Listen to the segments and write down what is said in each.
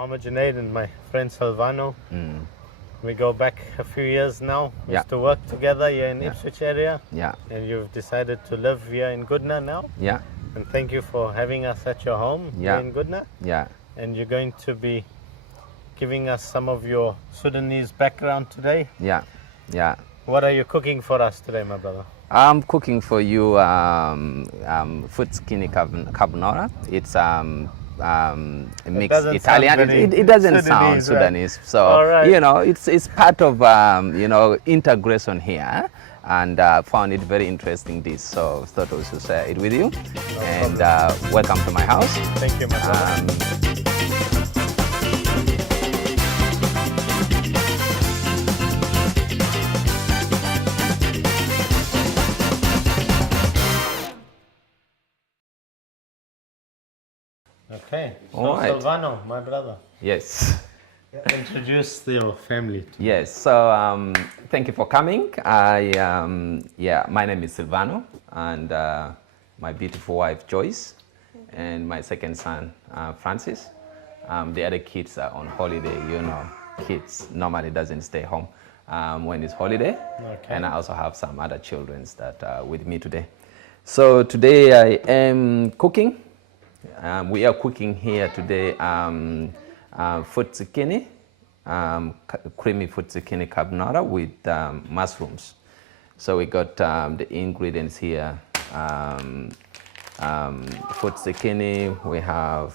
Mohammed Junaid and my friend Silvano. We go back a few years now. We used to work together here in Ipswich area. Yeah. And you've decided to live here in Goodna now. Yeah. And thank you for having us at your home here in Goodna. Yeah. And you're going to be giving us some of your Sudanese background today. Yeah. Yeah. What are you cooking for us today, my brother? I'm cooking for you fettuccine carbonara. It's a mixed Italian. It doesn't sound Sudanese. Right? So, you know, it's part of, you know, integration here. And found it very interesting dish. So thought I should share it with you. And welcome to my house. Thank you, my brother. Okay, so Silvano, my brother. Yes. Introduce your family. Yes, so thank you for coming. My name is Silvano, and my beautiful wife Joyce, and my second son Francis. The other kids are on holiday. You know, kids normally doesn't stay home when it's holiday. Okay. And I also have some other children that are with me today. So today I am cooking. We are cooking here today fettuccine, creamy fettuccine carbonara with mushrooms. So we got the ingredients here. Fettuccine, we have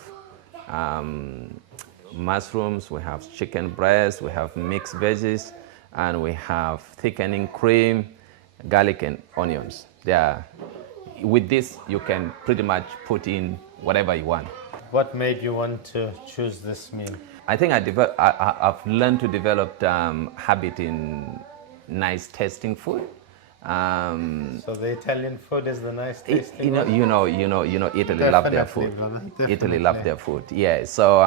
mushrooms, we have chicken breast, we have mixed veggies, and we have thickening cream, garlic and onions. With this, you can pretty much put in whatever you want. What made you want to choose this meal? I think I've learned to develop habit in nice tasting food. So the Italian food is the nice tasting. You know, Italy love their food. Italy love their food. Yeah. So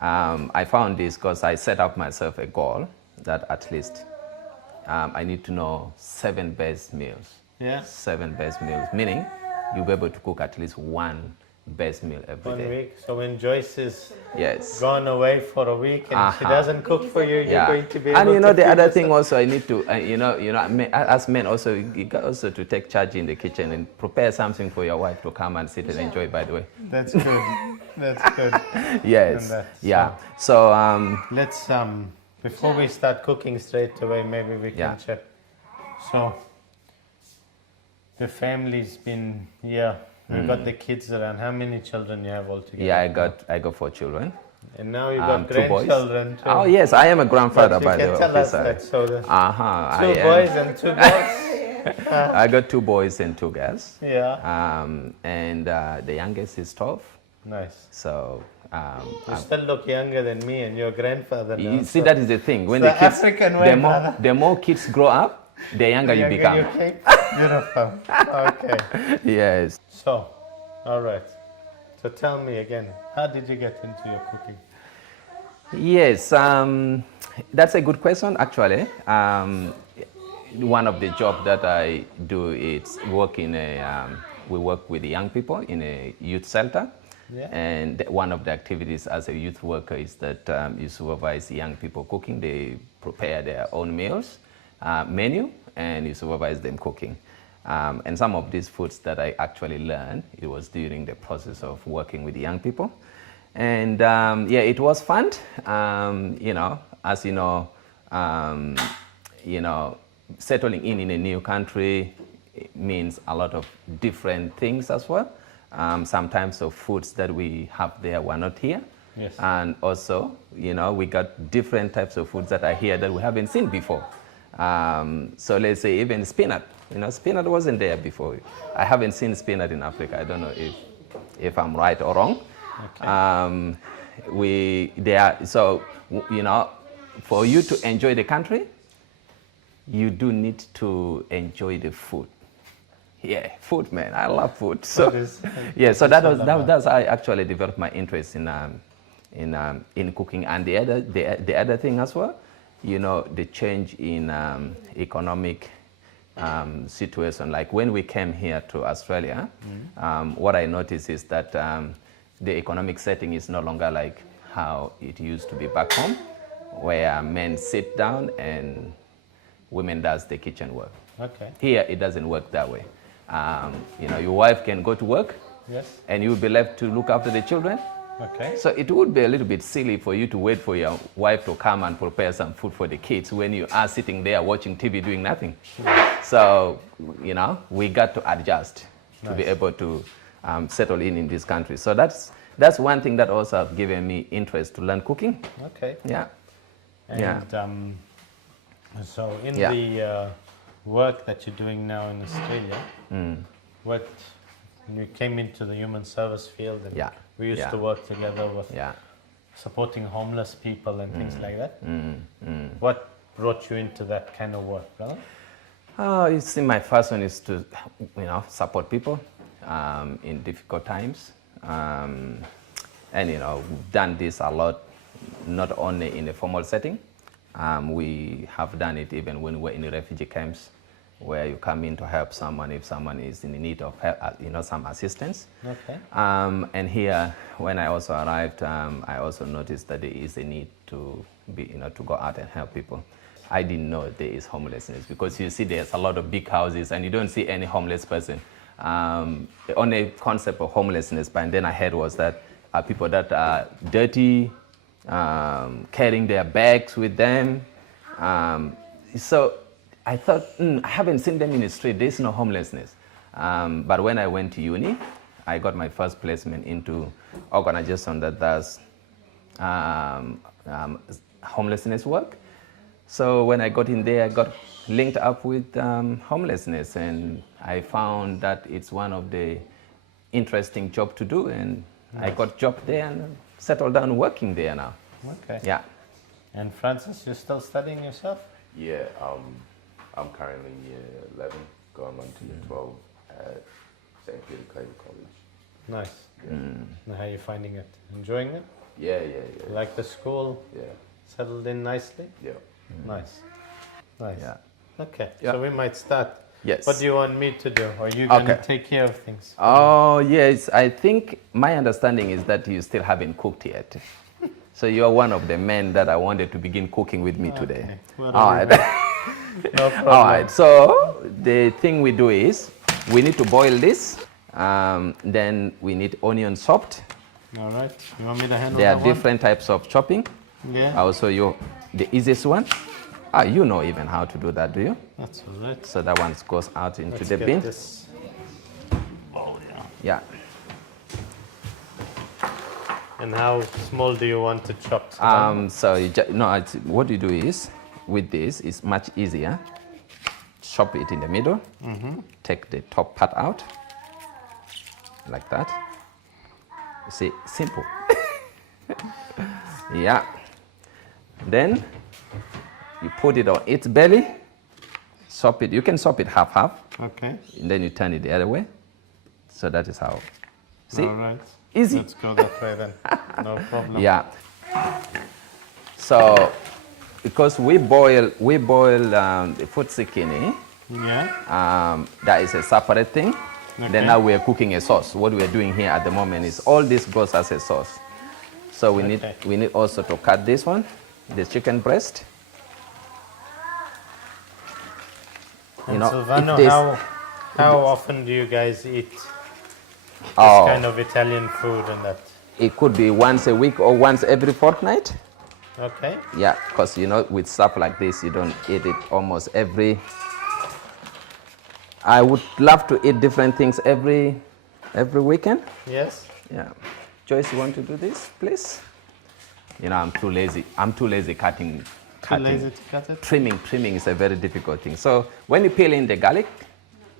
I found this because I set up myself a goal that at least I need to know 7 best meals. Yeah. 7 best meals, meaning you'll be able to cook at least one best meal every day. 1 week. So when Joyce is gone away for a week and she doesn't cook for you, you're going to be able to. And you know, the other thing also, I need to, as men also, you got also to take charge in the kitchen and prepare something for your wife to come and sit and enjoy. By the way. That's good. That's good. Yes. Yeah. So let's before we start cooking straight away, maybe we can check. So the family's been here. You got the kids around. How many children you have altogether? Yeah, I got 4 children. And now you got grandchildren too. Oh yes, I am a grandfather, by the way. You can tell us that. So 2 boys and 2 girls. I got 2 boys and 2 girls. Yeah. And the youngest is 12. Nice. So you still look younger than me, and your grandfather. You see, that is the thing. When the kids, the more kids grow up, the younger you become. Beautiful. Okay. Yes. So, all right. So tell me again, how did you get into your cooking? Yes, that's a good question, actually. One of the jobs that I do is work in we work with young people in a youth shelter. Yeah. And one of the activities as a youth worker is that you supervise young people cooking. They prepare their own meals. Menu, and you supervise them cooking. And some of these foods that I actually learned, it was during the process of working with young people. And it was fun. You know, as you know, settling in a new country means a lot of different things as well. Sometimes the foods that we have there were not here. Yes. And also, you know, we got different types of foods that are here that we haven't seen before. So let's say even spinach. You know, spinach wasn't there before. I haven't seen spinach in Africa. I don't know if I'm right or wrong. Okay. So, you know, for you to enjoy the country, you do need to enjoy the food. Yeah, food, man. I love food. So so that's how I actually developed my interest in cooking. And the other thing as well, you know, the change in economic situation. Like when we came here to Australia, what I noticed is that the economic setting is no longer like how it used to be back home, where men sit down and women does the kitchen work. Okay. Here, it doesn't work that way. Your wife can go to work, Yes. and you'll be left to look after the children. Okay. So it would be a little bit silly for you to wait for your wife to come and prepare some food for the kids when you are sitting there watching TV doing nothing. So, we got to adjust to be able to settle in this country. So that's one thing that also have given me interest to learn cooking. Okay. Yeah. And so in the work that you're doing now in Australia, when you came into the human service field, and we used to work together with supporting homeless people and things like that. What brought you into that kind of work, brother? You see, my first one is to, support people in difficult times. And, we've done this a lot, not only in a formal setting. We have done it even when we're in the refugee camps, where you come in to help someone if someone is in need of help, some assistance. Okay. And here, when I also arrived, I also noticed that there is a need to to go out and help people. I didn't know there is homelessness, because you see there's a lot of big houses and you don't see any homeless person. The only concept of homelessness by then I had was that people that are dirty, carrying their bags with them. So I thought, I haven't seen them in the street, there's no homelessness. But when I went to uni, I got my first placement into organization that does homelessness work. So when I got in there, I got linked up with homelessness, and I found that it's one of the interesting job to do, and I got job there and settled down working there now. Okay. Yeah. And Francis, you're still studying yourself? Yeah, I'm currently in year 11, going on to year 12 at St. Peter College. Nice. Yeah. And how are you finding it? Enjoying it? Yeah. Like the school? Yeah. Settled in nicely? Yeah. Nice. Yeah. Okay, Yeah. so we might start. Yes. What do you want me to do? Or are you going to Okay. take care of things? Oh, yes. I think my understanding is that you still haven't cooked yet. So you're one of the men that I wanted to begin cooking with me today. Okay. Well, All right. No problem. All right. So the thing we do is we need to boil this. Then we need onion chopped. All right. You want me to handle There that are different types of chopping. one? Yeah. I'll show you the easiest one. You know even how to do that, do you? That's all right. So that one goes out into Let's the get bin. this. Oh, yeah. Yeah. And how small do you want to chop? So what you do is, with this, it's much easier. Chop it in the middle. Take the top part out, like that. You see, simple. Yeah. Then you put it on its belly. Chop it. You can chop it half-half, Okay. and then you turn it the other way. So that is how. See? All right. Easy. Let's go that way then. No problem. Yeah. So, because we boil the Fettuccine, Yeah. that is a separate thing. Okay. Then now we are cooking a sauce. What we are doing here at the moment is all this goes as a sauce. So we need also to cut this one, the chicken breast. And if Silvano, this- how often do you guys eat this Oh. kind of Italian food and that? It could be once a week or once every fortnight. Okay. Yeah, because with stuff like this, you don't eat it almost every. I would love to eat different things every weekend. Yes. Yeah. Joyce, you want to do this, please? I'm too lazy. I'm too lazy cutting. Too lazy to cut it? Trimming is a very difficult thing. So when you peel in the garlic,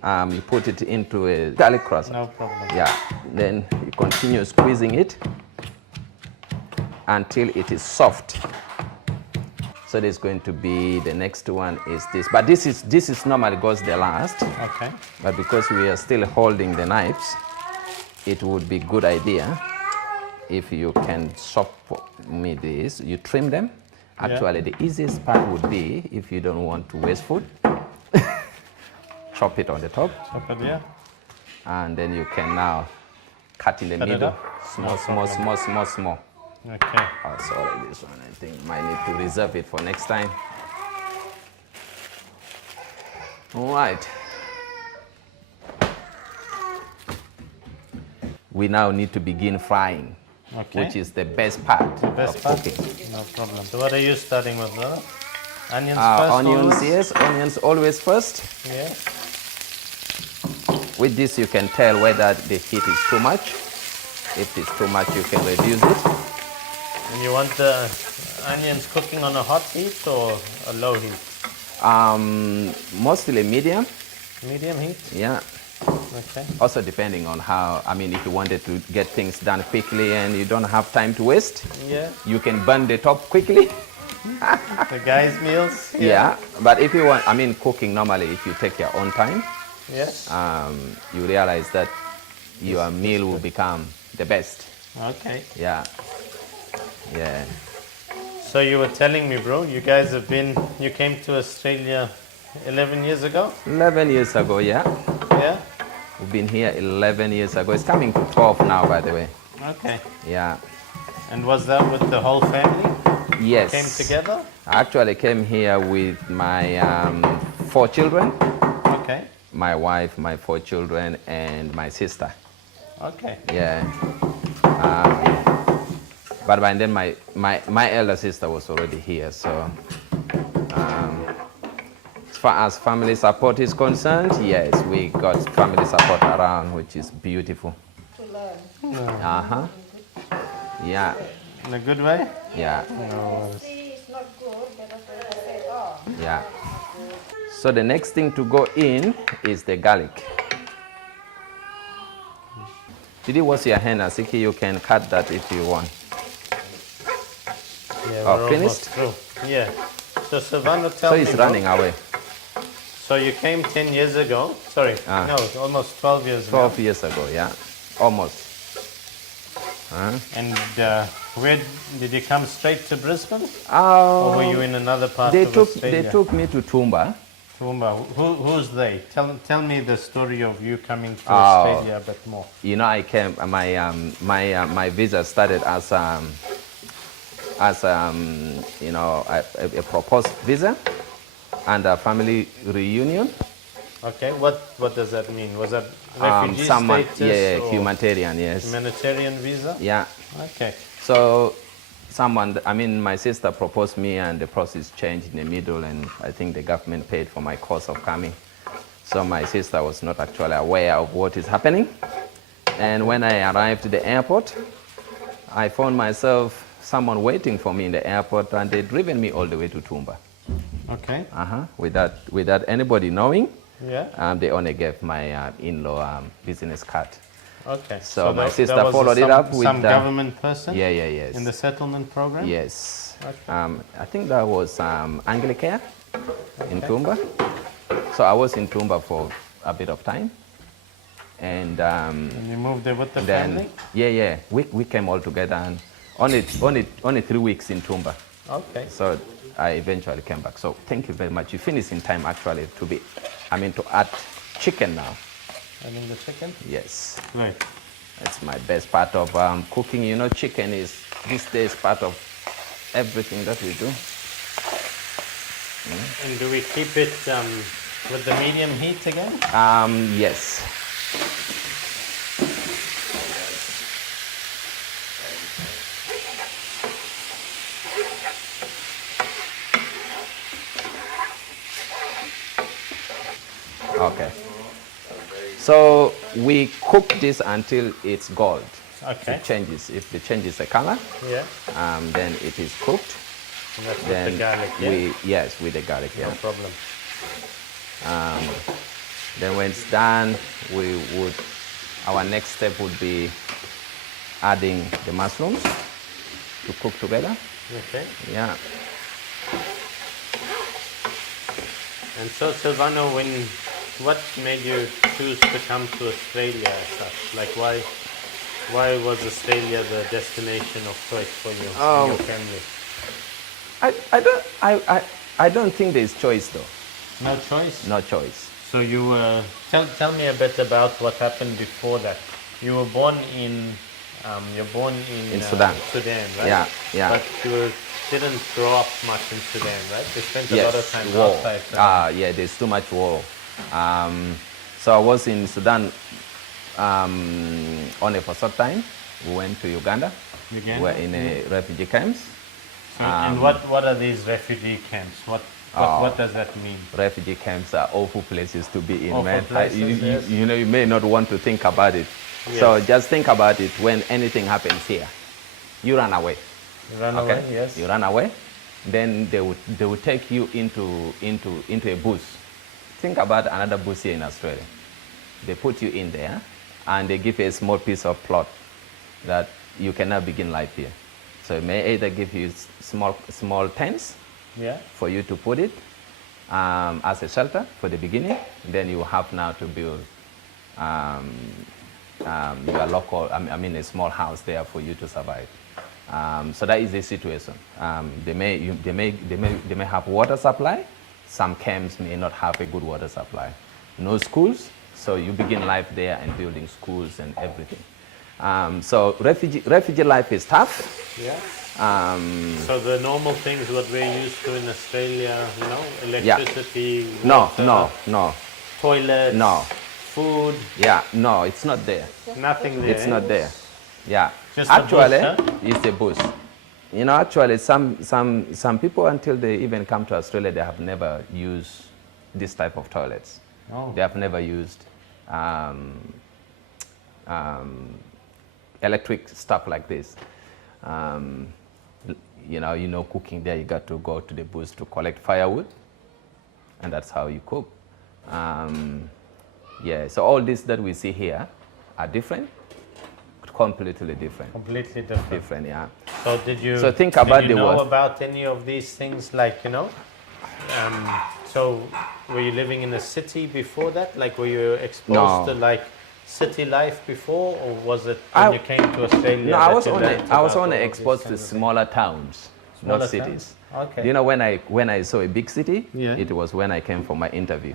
you put it into a garlic crusher. No problem. Yeah. Then you continue squeezing it until it is soft. So there's going to be, the next one is this. But this is normally goes the last. Okay. But because we are still holding the knives, it would be good idea if you can chop me this. You trim them. Actually, the easiest part would be, if you don't want to waste food, chop it on the top. Chop it, yeah. And then you can now cut in the Cut it middle. up? Small. Okay. Oh, sorry, this one. I think might need to reserve it for next time. All right. We now need to begin frying, Okay. which is the best part Best of part? cooking. No problem. So what are you starting with, brother? Onions first? Onions, always? yes, onions always first. Yeah. With this, you can tell whether the heat is too much. If it's too much, you can reduce it. And you want the onions cooking on a hot heat or a low heat? Mostly medium, Medium heat? yeah. Okay. Also depending on how, I mean, if you wanted to get things done quickly and you don't have time to waste, Yeah. you can burn the top quickly. The guys' meals? Yeah, but if you want, I mean, cooking normally, if you take your own time, Yes. you realize that your meal will become the best. Okay. Yeah, yeah. So you were telling me, bro, you guys you came to Australia 11 years ago? 11 years ago, yeah. Yeah? We've been here 11 years ago. It's coming to 12 now, by the way. Okay. Yeah. And was that with the whole family? Yes. Came together? I actually came here with my 4 children, Okay. my wife, my 4 children, and my sister. Okay. Yeah. But by then, my elder sister was already here. So, as far as family support is concerned, yes, we got family support around, which is beautiful. To learn. Uh-huh. Yeah. In a good way? Yeah. See, it's not good, but that's what I say, oh. Yeah. So the next thing to go in is the garlic. Did you wash your hand, Asiki? You can cut that if you want. Yeah, Oh, we're finished? almost through. Yeah. So Silvano, tell So me, it's bro, running away. so you came 10 years ago? Sorry, no, almost 12 years 12 ago. years ago, yeah. Almost. And where did you come straight to Brisbane? Oh, Or were you in another part they of took Australia? they took me to Tumba. Toowoomba. Who's they? Tell me the story of you coming to Australia a bit more. You know, I came. My visa started as you know, a proposed visa and a family reunion. Okay, what does that mean? Was that refugee status yeah, or humanitarian, yes. humanitarian visa? Yeah. Okay. So my sister proposed me and the process changed in the middle and I think the government paid for my cost of coming. So my sister was not actually aware of what is happening. And when I arrived at the airport, I found myself someone waiting for me in the airport and they'd driven me all the way to Tumba. Okay. Without anybody knowing. Yeah. They only gave my in-law business card. Okay. So my that sister was followed it up with some government person. Yes. In the settlement program. Yes. Okay. I think that was Anglicare in Tumba. So I was in Tumba for a bit of time, and you moved there with the family. Yeah. We came all together, and only 3 weeks in Tumba. Okay. So I eventually came back. So thank you very much. You finished in time actually to add chicken now. Adding the chicken. Yes. Right. That's my best part of cooking. You know, chicken is these days part of everything that we do. And do we keep it with the medium heat again? Yes. Okay. So we cook this until it's gold. Okay. It changes. If it changes the color, Yeah. then it is cooked. And that's Then with the garlic. Yeah. yes, with the garlic. No Yeah. problem. Then when it's done, our next step would be adding the mushrooms to cook together. Okay. Yeah. And so Silvano, what made you choose to come to Australia as such? Like why was Australia the destination of choice for you and your family? I don't think there's choice though. No choice? No choice. So you tell me a bit about what happened before that. You were born in you're born in Sudan. Sudan, right? Yeah, yeah. But you didn't grow up much in Sudan, right? You spent a lot of time war. outside Sudan. Yeah, there's too much war. So I was in Sudan only for short time. We went to Uganda. Uganda? We're in a refugee camps. And what are these refugee camps? What does that mean? Refugee camps are awful places to be in, Awful man. places, yes. You know, you may not want to think about it. So Yes. just think about it. When anything happens here, you run away. Run away, yes. You run away, then they would take you into a bush. Think about another bush here in Australia. They put you in there, and they give you a small piece of plot that you cannot begin life here. So it may either give you small tents Yeah. for you to put it as a shelter for the beginning. Then you have now to build your local, I mean a small house there for you to survive. So that is the situation. They may have water supply. Some camps may not have a good water supply. No schools, so you begin life there and building schools and everything. So refugee life is tough. Yeah. So the normal things what we're used to in Australia, you know, electricity, water, No, toilets, no. food, Yeah, no, it's not there. nothing there. It's not there. Yeah. Just the actually, bush, huh? it's a bush. You know, actually, some people, until they even come to Australia, they have never used this type of toilets. Oh. They have never used electric stuff like this. You know, cooking there, you got to go to the bush to collect firewood, and that's how you cook. Yeah, so all this that we see here are different, completely different. Completely different. Different, yeah. So did you? So think about did you the know word. about any of these things, like, you know? So were you living in a city before that? Like, were you exposed No. to like city life before, or was it when you came to Australia? No, I that was you only learned I was about only all of these exposed to kinds of things? smaller towns, Smaller not towns? cities. Okay. You know, when I saw a big city, Yeah. it was when I came for my interview.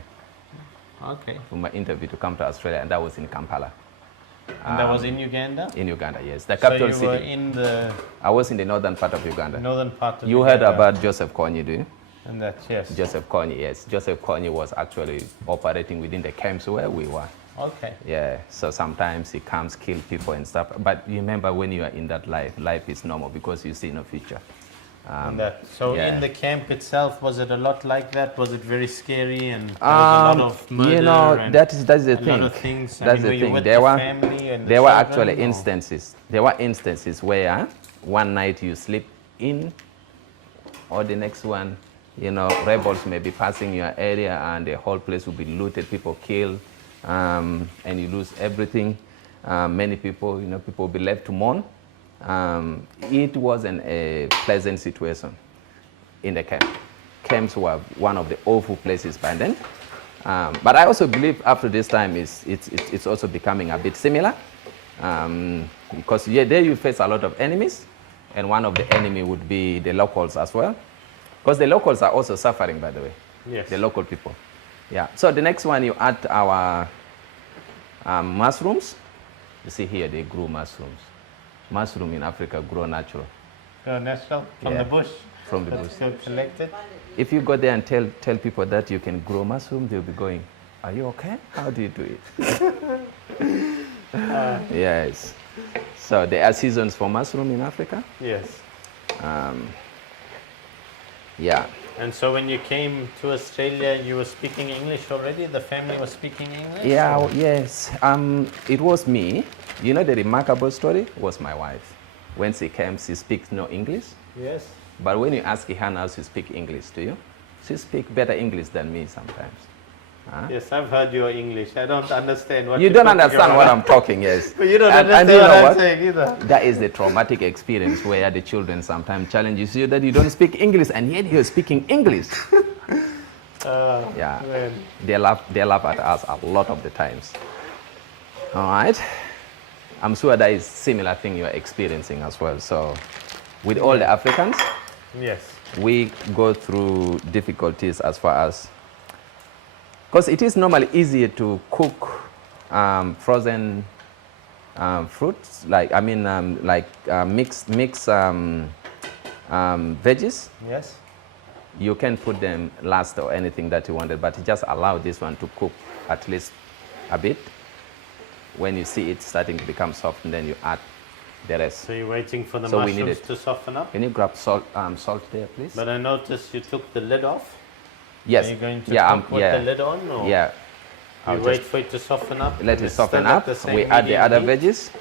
Okay. For my interview to come to Australia, and that was in Kampala, And that was in Uganda? in Uganda. Yes, the capital So you were city. in the I was in the northern part of Uganda. northern part of You heard Uganda. about Joseph Kony, do you? And that, yes. Joseph Kony, yes. Joseph Kony was actually operating within the camps where we were. Okay. Yeah, so sometimes he comes, kill people and stuff. But remember, when you are in that life is normal because you see no future. And that. So yeah. in the camp itself, was it a lot like that? Was it very scary, and there was a lot of murder? You know, and that's the a thing. lot of things. That's were the you thing. with There the were family and the there were children, actually or- instances. There were instances where one night you sleep in, or the next one, you know, rebels may be passing your area and the whole place will be looted, people killed, and you lose everything. Many people, you know, people will be left to mourn. It wasn't a pleasant situation in the camp. Camps were one of the awful places by then. But I also believe after this time it's also becoming a bit similar, because there you face a lot of enemies, and one of the enemy would be the locals as well, because the locals are also suffering, by the way. Yes. The local people. Yeah. So the next one, you add our mushrooms. You see here they grow mushrooms. Mushroom in Africa grow natural natural from Yeah. the bush. from the That's bush. still collected. If you go there and tell people that you can grow mushroom, they'll be going, "Are you okay? How do you do it?" Yes. So there are seasons for mushroom in Africa. Yes. Yeah. And so when you came to Australia, you were speaking English already? The family was speaking English? Yeah. or- Yes. It was me. You know, the remarkable story was my wife. When she came, she speaks no English. Yes. But when you ask her now to speak English to you, she speaks better English than me sometimes. Yes, I've heard your English. I don't understand what You you're don't talking understand about. what I'm talking, yes. But you don't And understand you what know I'm saying either. That is the traumatic experience where the children sometimes challenges you that you don't speak English, and yet you're speaking English. Yeah. Man. They laugh at us a lot of the times. All right. I'm sure that is similar thing you're experiencing as well. So with all the Africans, Yes. we go through difficulties as far as, because it is normally easier to cook frozen fruits, like mixed veggies. Yes. You can put them last or anything that you wanted, but just allow this one to cook at least a bit. When you see it starting to become soft, and then you add the rest. So you're waiting for the So we need mushrooms it. to soften up? Can you grab salt there, please? But I noticed you took the lid off. Yes. Are you going to yeah, cook with the lid on? Or Yeah. you wait for it to soften up? Let it It's soften still at up. the same We add the medium other heat? veggies.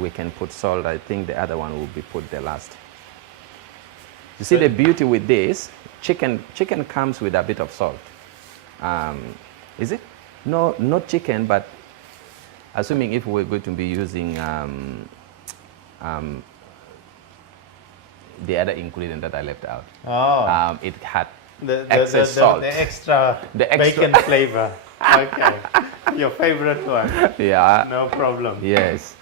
We can put salt. I think the other one will be put the last. You see the beauty with this, chicken comes with a bit of salt. Is it? No, not chicken, but assuming if we're going to be using the other ingredient that I left out. Oh. It had The excess salt. The extra The bacon flavor. Okay. Your favorite one. Yeah. No problem. Yes.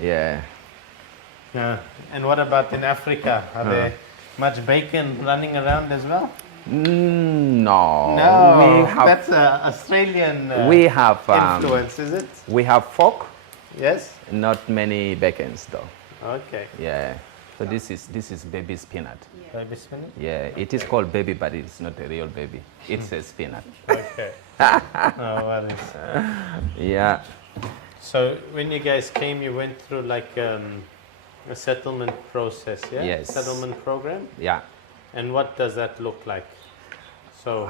Yeah. Yeah. And what about in Africa? Are there much bacon running around as well? No. No, We have, that's Australian we have influence, is it? we have pork, Yes. not many bacons though. Okay. Yeah. So this is baby spinach. Baby spinach. Yeah, it is called baby, but it's not a real baby. It's a spinach. Okay. No worries. Yeah. So when you guys came, you went through like a settlement process, yeah? Yes. Settlement program. Yeah. And what does that look like? So,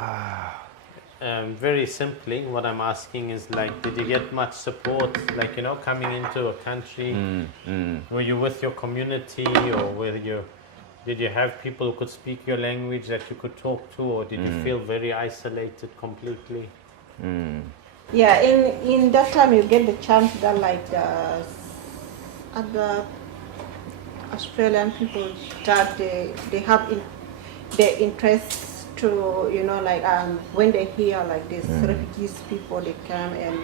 very simply, what I'm asking is like, did you get much support? Like, coming into a country, were you with your community, or did you have people who could speak your language that you could talk to, or did you feel very isolated completely? Yeah, in that time you get the chance that like other Australian people that they have the interest to when they hear like these refugees people, they come and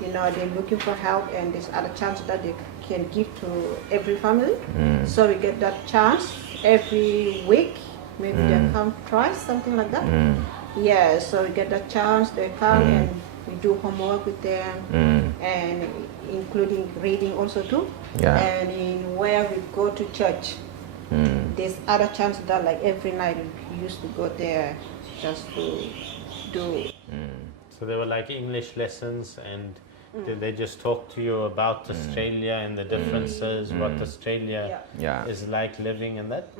they're looking for help, and there's other chance that they can give to every family. So we get that chance every week, maybe they come twice, something like that. Yeah, so we get that chance, they come and we do homework with them, and including reading also too. Yeah. And in where we go to church, there's other chance that like every night we used to go there just to do. So there were like English lessons, and did they just talk to you about Australia and the differences, what Australia Yeah. is like living in that?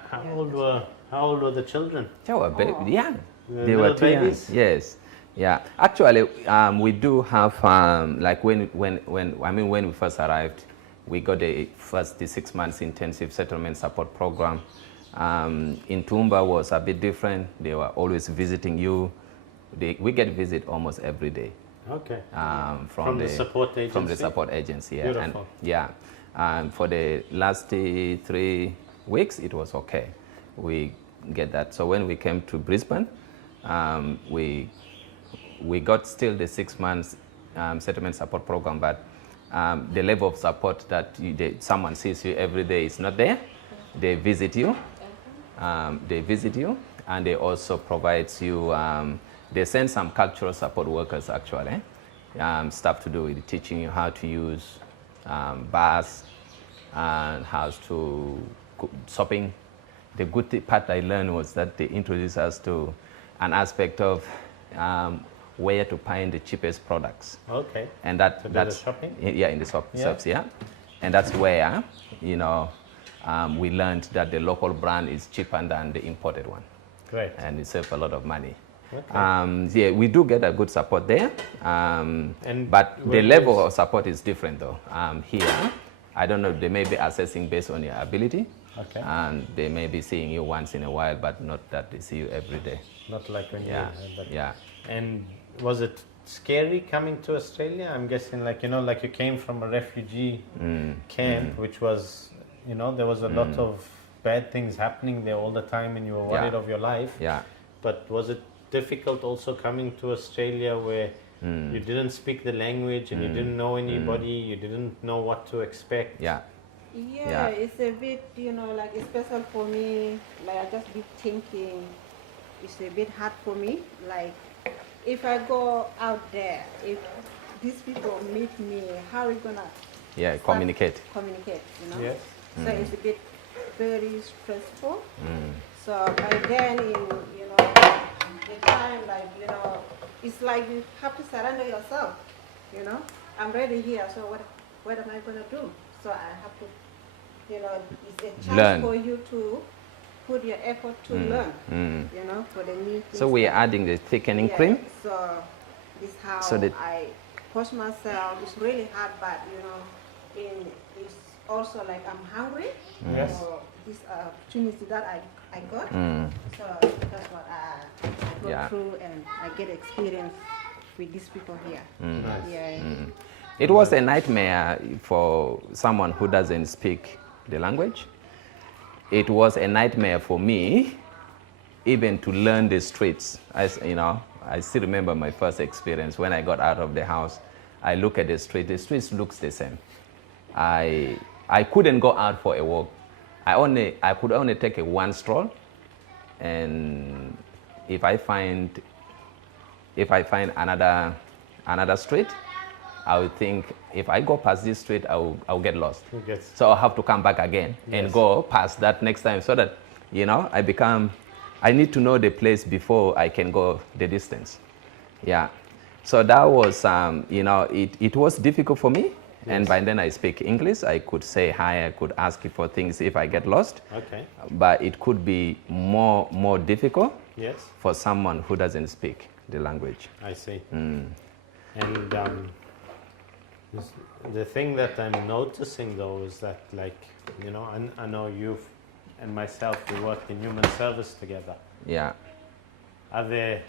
How old were the children? They were young. The They were little too young. babies? Yes. Yeah. Actually, we do have like when we first arrived, we got the 6 months intensive settlement support program. In Tumba was a bit different. They were always visiting you. We get visit almost every day. Okay. From the support agency? From the support agency, yeah. Beautiful. For the last 3 weeks, it was okay. We get that. So when we came to Brisbane, we got still the 6 months settlement support program, but the level of support that someone sees you every day is not there. They visit you. And they also provide you. They send some cultural support workers actually, stuff to do with teaching you how to use bars and how to shopping. The good part I learned was that they introduced us to an aspect of where to find the cheapest products. Okay. And that's the shopping? Yeah, in the shops, yeah. And that's where we learned that the local brand is cheaper than the imported one. Great. And it saves a lot of money. Okay. Yeah, we do get a good support there, but the level of support is different though. Here, I don't know, they may be assessing based on your ability, Okay. and they may be seeing you once in a while, but not that they see you every day. Not like when Yeah, you yeah. And was it scary coming to Australia? I'm guessing like you came from a refugee camp, which was, there was a lot of bad things happening there all the time, and you were worried of your life. Yeah. But was it difficult also coming to Australia where you didn't speak the language and you didn't know anybody, you didn't know what to expect? Yeah. Yeah, it's a bit, like especially for me, like I just be thinking, it's a bit hard for me. Like if I go out there, if these people meet me, how are we gonna Yeah, start communicate. communicate, you know? Yes. So it's a bit very stressful. So by then, the time, like, it's like you have to surrender yourself, I'm ready here, so what am I gonna do? So I have to, it's a chance Learn. for you to put your effort to learn, for the new things. So we are that- adding the thickening yeah, cream. So this is how So that- I push myself. It's really hard, but it's also like I'm hungry Yes. for this opportunity that I got. So that's what I go Yeah. through, and I get experience with these people here. Nice. Yeah. It was a nightmare for someone who doesn't speak the language. It was a nightmare for me even to learn the streets. I still remember my first experience when I got out of the house. I look at the streets looks the same. I couldn't go out for a walk. I could only take a one stroll, and if I find another street, I would think if I go past this street, I'll get lost. Yes. So I'll have to come back again and go past that next time, so that I need to know the place before I can go the distance. Yeah. So that was it was difficult for me. And by then I speak English. I could say hi, I could ask for things if I get lost. Okay. But it could be more difficult Yes. for someone who doesn't speak the language. I see. And the thing that I'm noticing though is that, like, I know you and myself, we worked in human service together. Yeah. Do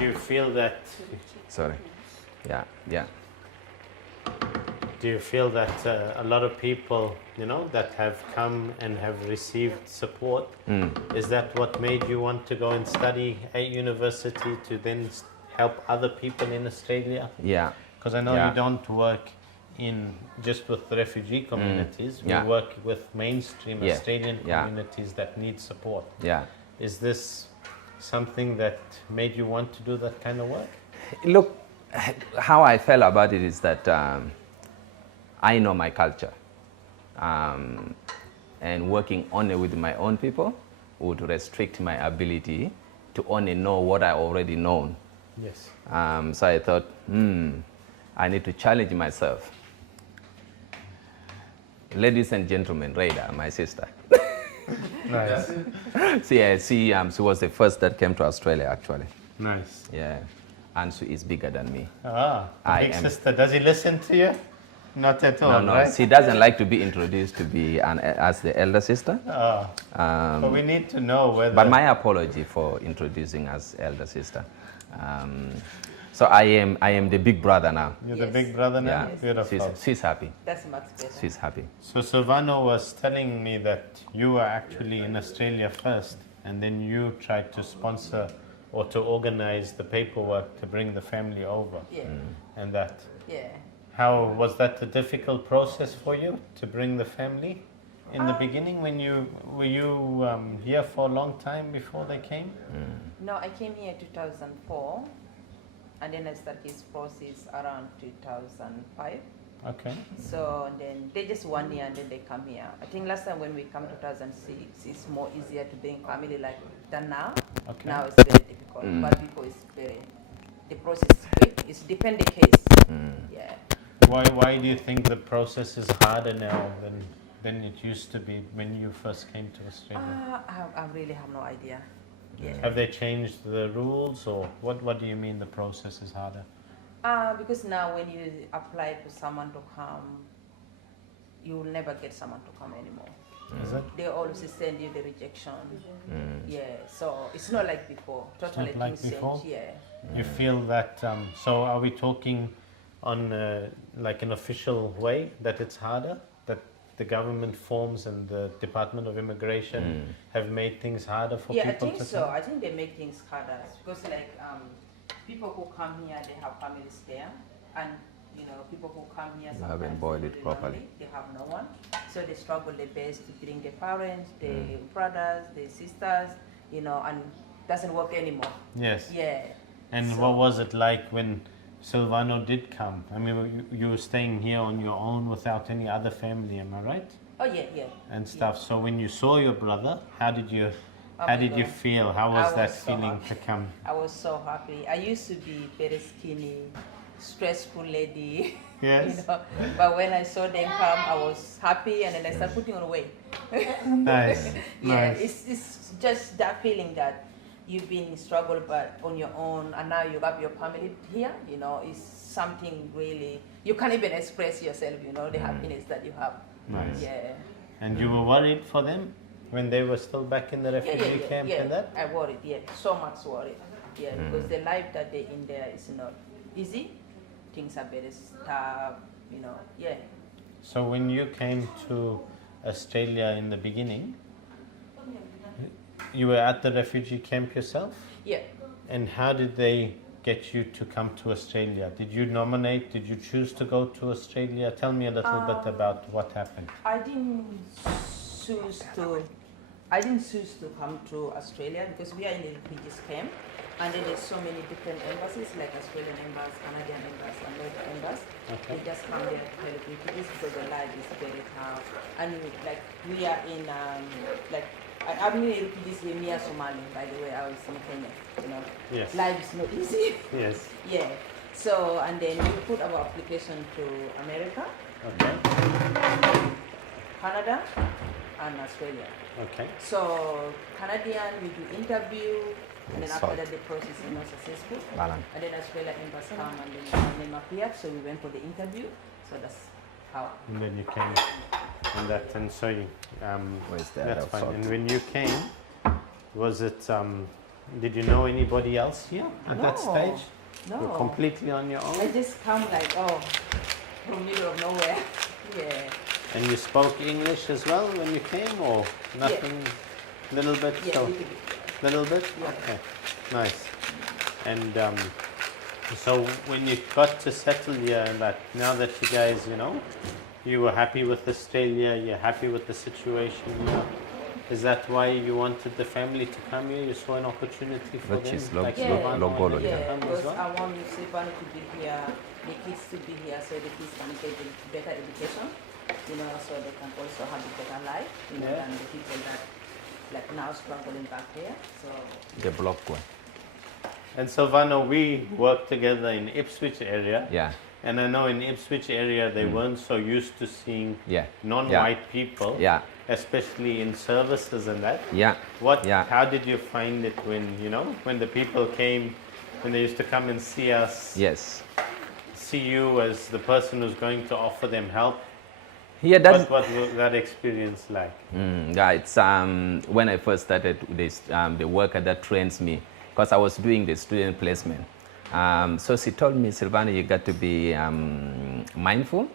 you feel that? Sorry. Yeah. Yeah. Do you feel that a lot of people, that have come and have received support, is that what made you want to go and study at university to then help other people in Australia? Yeah. Because I know Yeah. you don't work just with refugee communities. We Yeah. work with mainstream Yeah. Australian Yeah. communities that need support. Yeah. Is this something that made you want to do that kind of work? Look, how I felt about it is that I know my culture, and working only with my own people would restrict my ability to only know what I already know. Yes. So I thought, I need to challenge myself. Ladies and gentlemen, Rada, my sister. Nice. She was the first that came to Australia, actually. Nice. Yeah, and she is bigger than me. Big sister. Does he listen to you? Not at all, No, right? she doesn't like to be introduced to be as the elder sister. But we need to know whether... But my apology for introducing as elder sister. So I am the big brother now. You're the big brother now? Yeah, Beautiful. she's happy. That's much better. She's happy. So Silvano was telling me that you were actually in Australia first, and then you tried to sponsor or to organize the paperwork to bring the family over. Yeah. And that. Yeah. How was that a difficult process for you to bring the family in the beginning? Were you here for a long time before they came? No, I came here 2004, and then I started this process around 2005. Okay. So then they just 1 year and then they come here. I think last time when we come 2006, it's more easier to bring family like than now. Okay. Now it's very difficult, but before the process is quick. It's depend the case. Yeah. Why do you think the process is harder now than it used to be when you first came to Australia? I really have no idea. Yeah. Have they changed the rules, or what do you mean the process is harder? Because now when you apply for someone to come, you will never get someone to come anymore. Is it? They always send you the rejection. Yeah, so it's not like before. Totally not like things before? change. Yeah. You feel that, so are we talking on like an official way that it's harder? That the government forms and the Department of Immigration have made things harder for Yeah, I people think to so. come? I think they make things harder because like people who come here, they have families there, and people who come here You haven't sometimes boiled they're it really properly. lonely. They have no one, so they struggle the best to bring their parents, their brothers, their sisters, and doesn't work anymore. Yes. Yeah. And So- what was it like when Silvano did come, I mean, you were staying here on your own without any other family, am I right? Oh yeah, yeah. And stuff. So when you saw your brother, how did you Oh how my did you God. feel? How I was that was so feeling happy. to come? I was so happy. I used to be very skinny, stressful lady. Yes. But when I saw them come, I was happy, and then I started putting on weight. Nice. Yeah, Nice. it's just that feeling that you've been in struggle but on your own, and now you have your family here. It's something really you can't even express yourself. The happiness that you have. Nice. Yeah. And you were worried for them when they were still back in the refugee camp and that? I worried. Yeah, so much worried. Yeah, because the life that they in there is not easy. Things are very tough. Yeah. So when you came to Australia in the beginning, you were at the refugee camp yourself? Yeah. And how did they get you to come to Australia? Did you nominate? Did you choose to go to Australia? Tell me a little bit about what happened. I didn't choose to come to Australia because we are in a refugees camp, and then there's so many different embassies like Australian embassy, Canadian embassy, and other embassies. Okay. They just come there to help refugees because the life is very tough. And like we are in I'm in refugees here near Somalia. By the way, I was in Kenya. Yes. Life is not easy. Yes. Yeah. So and then we put our application to America, Okay. Canada, and Australia. Okay. So Canadian, we do interview, and then after Salt. that the process is not successful. Balance. And then Australia embassy come and then my name appeared, so we went for the interview. So that's how. And then you came and that, and so you, Where's the that's other fine. salt? And when you came, was it, did you know anybody else here at that No. stage? No. You're completely on your I own? just come like, from middle of nowhere. Yeah. And you spoke English as well when you came, or nothing? Little bit? Yeah, So, little bit. little bit? Yeah. Okay, nice. And so when you got to settle here, and that now that you guys, you were happy with Australia, you're happy with the situation here. Is that why you wanted the family to come here? You saw an opportunity for Which them? is like Yeah. Silvano and Logolo, them to Yeah, come as because well? I want Silvano to be here, the kids to be here, so the kids can get a better education, so they can also have a better life, Yeah. than the people that like now struggling back here. So The block one. And Silvano, we worked together in Ipswich area. Yeah. And I know in Ipswich area they weren't so used to seeing Yeah. non-white people, Yeah. especially in services and that. Yeah. Yeah. How did you find it when the people came, when they used to come and see us, Yes. see you as the person who's going to offer them help? Yeah, that's What was that experience like? yeah. It's when I first started this, the worker that trains me, because I was doing the student placement. So she told me, Silvano, you got to be mindful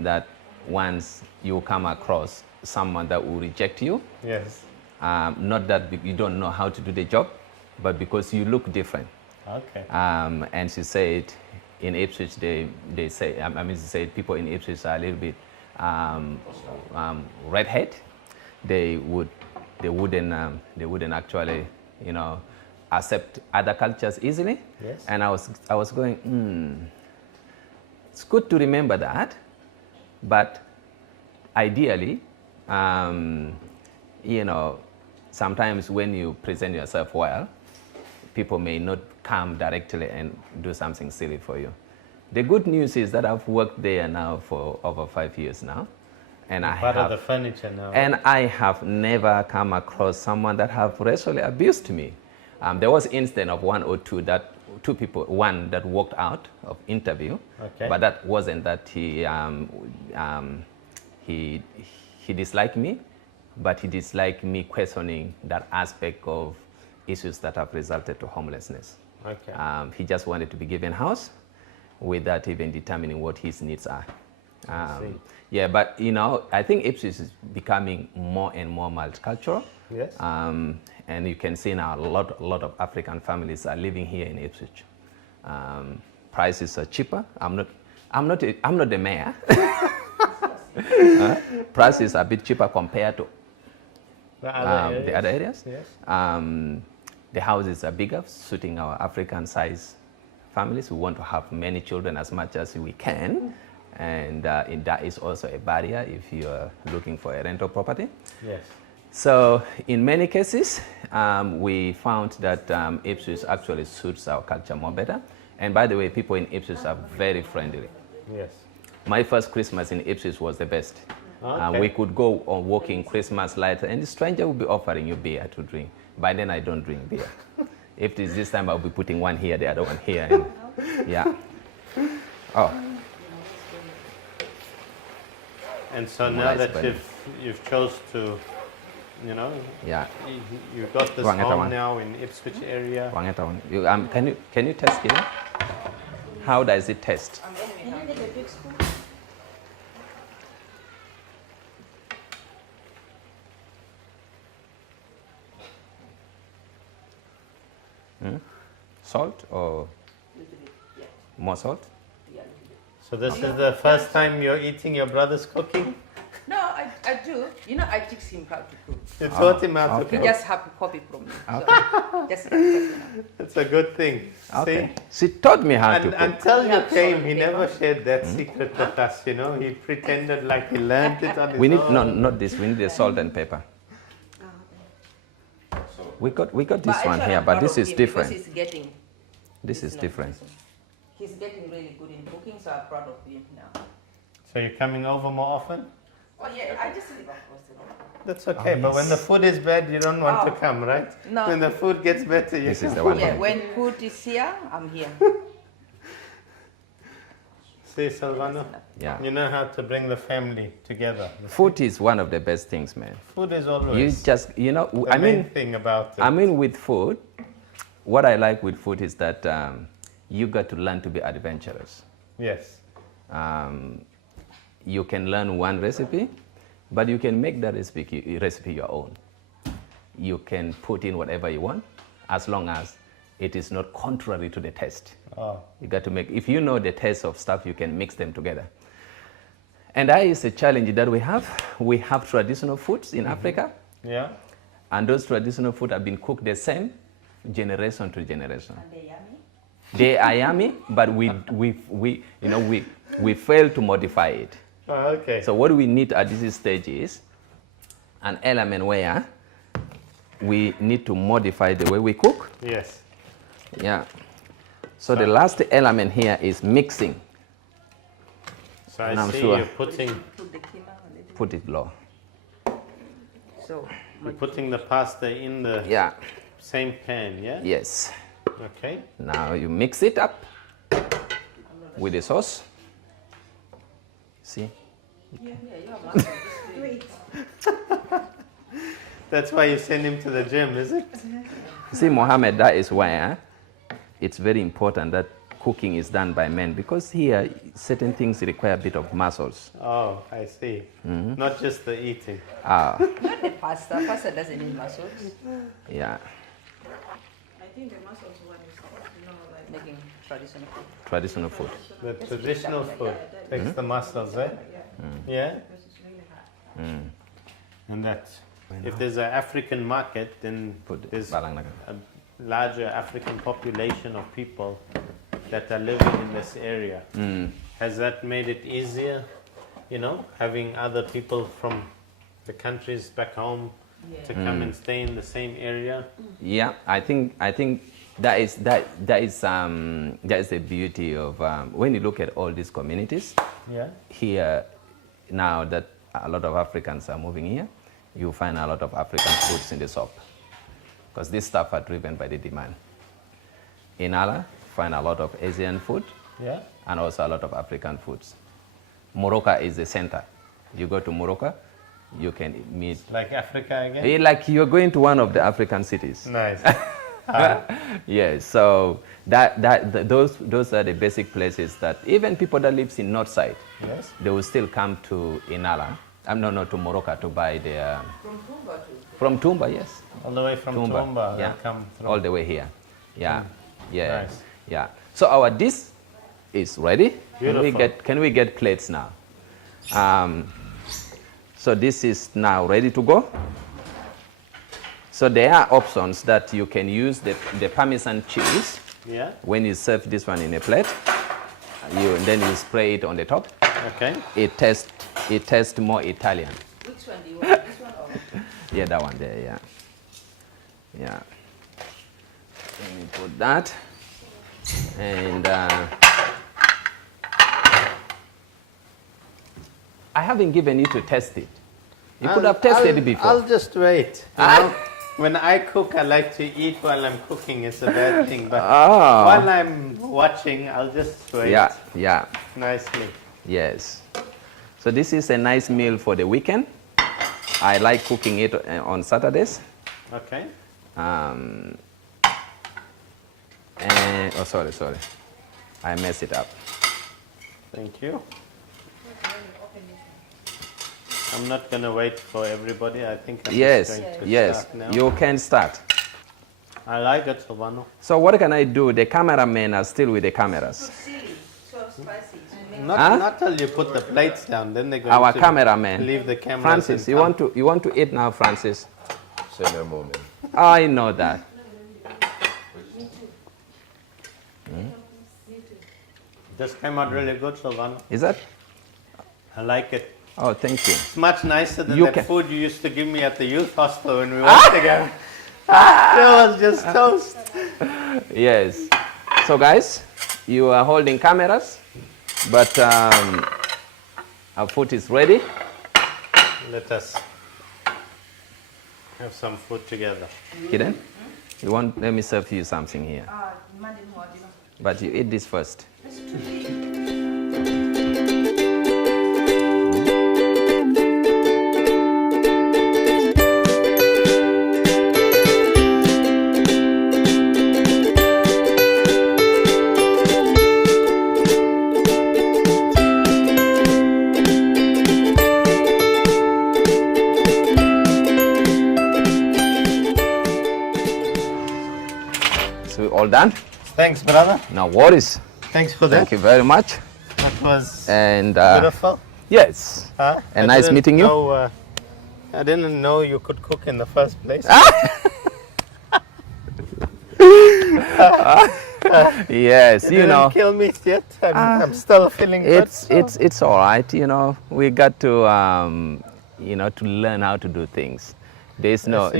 that once you come across someone that will reject you, Yes. not that you don't know how to do the job, but because you look different. Okay. And she said, in Ipswich, they say, she said people in Ipswich are a little bit redhead. They wouldn't actually, accept other cultures easily. Yes. And I was going, it's good to remember that, but ideally, sometimes when you present yourself well, people may not come directly and do something silly for you. The good news is that I've worked there now for over 5 years now, and Part of the furniture now. and I have never come across someone that have racially abused me. There was incident of one or two people, one that walked out of interview, Okay. but that wasn't that he disliked me, but he disliked me questioning that aspect of issues that have resulted to homelessness. Okay. He just wanted to be given house without even determining what his needs are. see. Yeah, but I think Ipswich is becoming more and more multicultural. Yes. And you can see now a lot of African families are living here in Ipswich. Prices are cheaper. I'm not the mayor. Prices are a bit cheaper compared to The other the other areas. Yes. The houses are bigger, suiting our African size families. We want to have many children as much as we can. And that is also a barrier if you are looking for a rental property. Yes. So in many cases, we found that Ipswich actually suits our culture more better. And by the way, people in Ipswich are very friendly. Yes. My first Christmas in Ipswich was the best. Okay. We could go on walking Christmas lights, and the stranger will be offering you beer to drink. By then, I don't drink beer. If it is this time, I'll be putting one here, the other one here. And, yeah. Oh. And so now Nice, that buddy. you've chose to, you know, Yeah. you got this Wang eta home wang. now in Ipswich area. Wang eta wang. Can you test it? How does it taste? Salt or more salt? So this is the first time you're eating your brother's cooking? No, I do. You know, I teach him how to cook. You taught him how to okay. He cook. just have to copy from me. Okay. Just you know. It's a good thing. Okay. See? She taught me how to And cook. until you Yeah, came, sorry, he yeah. never shared that secret with us, you know. He pretended like he learned it on his We need own. not this. We need the salt and pepper. We got this But one actually, here, I'm but proud this of is him different. because he's getting. This is no, different. listen. He's getting really good in cooking, so I'm proud of him now. So you're coming over more often? Oh yeah, I just live across the road. That's okay, but when the food is bad, you don't want to Oh. come, right? No. When the food gets better, you This is come. the one. Yeah, when food is here, I'm here. See, Silvano? Yeah. You know how to bring the family together. Food is one of the best things, man. Food is You always just, the I main mean, thing about it. I mean, with food, what I like with food is that you got to learn to be adventurous. Yes. You can learn one recipe, but you can make that recipe your own. You can put in whatever you want, as long as it is not contrary to the taste. Oh, You got to make, if you know the taste of stuff, you can mix them together. And that is a challenge that we have. We have traditional foods in Africa, yeah. and those traditional foods have been cooked the same generation to generation. And they yummy. They are yummy, but we fail to modify it. Oh, okay. So what we need at this stage is an element where we need to modify the way we cook. Yes. Yeah. So the last element here is mixing. So And I I'm see sure. you're putting Put the keema a little. Put it low. So the pasta in the Yeah. same pan, yeah? Yes. Okay. Now you mix it up with the sauce. See? yeah, you have mastered this way. That's why you send him to the gym, is it? See, Mohammed, that is why it's very important that cooking is done by men, because here certain things require a bit of muscles. Oh, I see. Not just the eating. Not the pasta. Pasta doesn't need muscles. Yeah, I think the muscles one is, you know, like Making traditional food. traditional food. The traditional food takes the muscles, eh? Yeah? because it's really hard. And that, if there's an African market, then Put there's balang na. a larger African population of people that are living in this area. Has that made it easier, you know, having other people from the countries back home to come and stay in the same area? Yeah, I think that is the beauty of when you look at all these communities Yeah. here now that a lot of Africans are moving here. You find a lot of African foods in the shop because these stuff are driven by the demand. In Ala, find a lot of Asian food Yeah. and also a lot of African foods. Morocco is the center. You go to Morocco, you can meet Like Africa again? like you're going to one of the African cities. Nice. Yes, so those are the basic places that even people that lives in north side, Yes. they will still come to Inala. To Morocco to buy their From Tumba too. from Tumba, yes. All the way from Tumba, yeah. they come through. All the way here. Yeah. Yeah. Nice. Yeah. So our dish is ready. Beautiful. Can we get plates now? So this is now ready to go. So there are options that you can use the Parmesan cheese Yeah. When you serve this one in a plate, then you spray it on the top. Okay. It tastes more Italian. Which one do you want? This one or? Yeah, that one there, yeah. Yeah. Let me put that. And I haven't given you to test it. You could have tested it before. I'll just wait. You know? When I cook, I like to eat while I'm cooking. It's a bad thing. But while I'm watching, I'll just wait. Yeah, yeah. Nicely. Yes. So this is a nice meal for the weekend. I like cooking it on Saturdays. Okay. And, oh, sorry. I messed it up. Thank you. I'm not going to wait for everybody. I think I'm just going to start now. You can start. I like it, Silvano. So what can I do? The cameramen are still with the cameras. So silly, so spicy. Not till you put the plates down, then they're going Our to cameraman. leave the camera. Francis, you want to eat now, Francis? Say no more, man. I know that. This came out really good, Silvano. Is that? I like it. Oh, thank you. It's much nicer than You that can- food you used to give me at the youth hostel when we worked together. It was just toast. Yes. So guys, you are holding cameras, but our food is ready. Let us have some food together. Kiden, let me serve you something here. But you eat this first. So all done? Thanks, brother. No worries. Thanks for that. Thank you very much. That was And beautiful. yes, Huh? and nice meeting you. I didn't know you could cook in the first place. Yes, You didn't kill me yet. I'm still feeling good. it's all right. You know, we got to to learn how to do things. There's no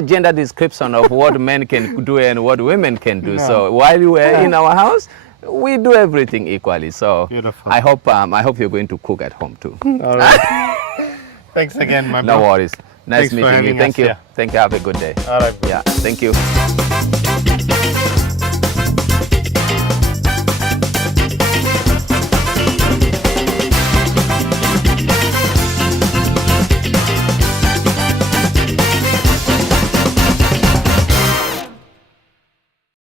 gender description of what men can do and what women can do. No. So while you were in our house, we do everything equally. So Beautiful. I hope you're going to cook at home too. All right. Thanks again, my No bro. worries. Nice Thanks for meeting you. having Thank us you. here. Thank you. Have a good day. All right, bro. Yeah. Thank you.